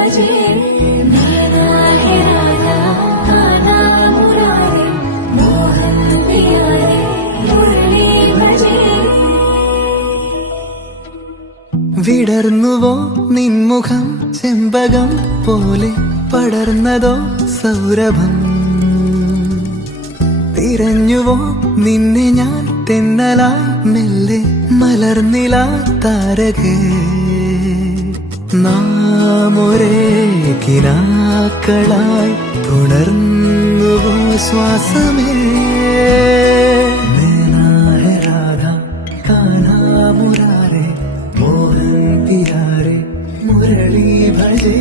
भजे नैना है राधा कान्हा मुरारे मोहन प्यारे मुरली भजे വിടർന്നുവോ നിൻമുഖം ചെമ്പകം പോലെ പടർന്നതോ സൗരഭം തിരഞ്ഞുവോ നിന്നെ ഞാൻ തെന്നലായി മെല്ലെ മലർന്നില താരകേ നാം ഒരേ കിനാക്കളായി തുടർന്നുവോ ശ്വാസമേ നൈനാ ഹൈ രാധ കാന്ഹാ മുരാരേ മോഹൻ പിയാരേ മുരളി ഭജേ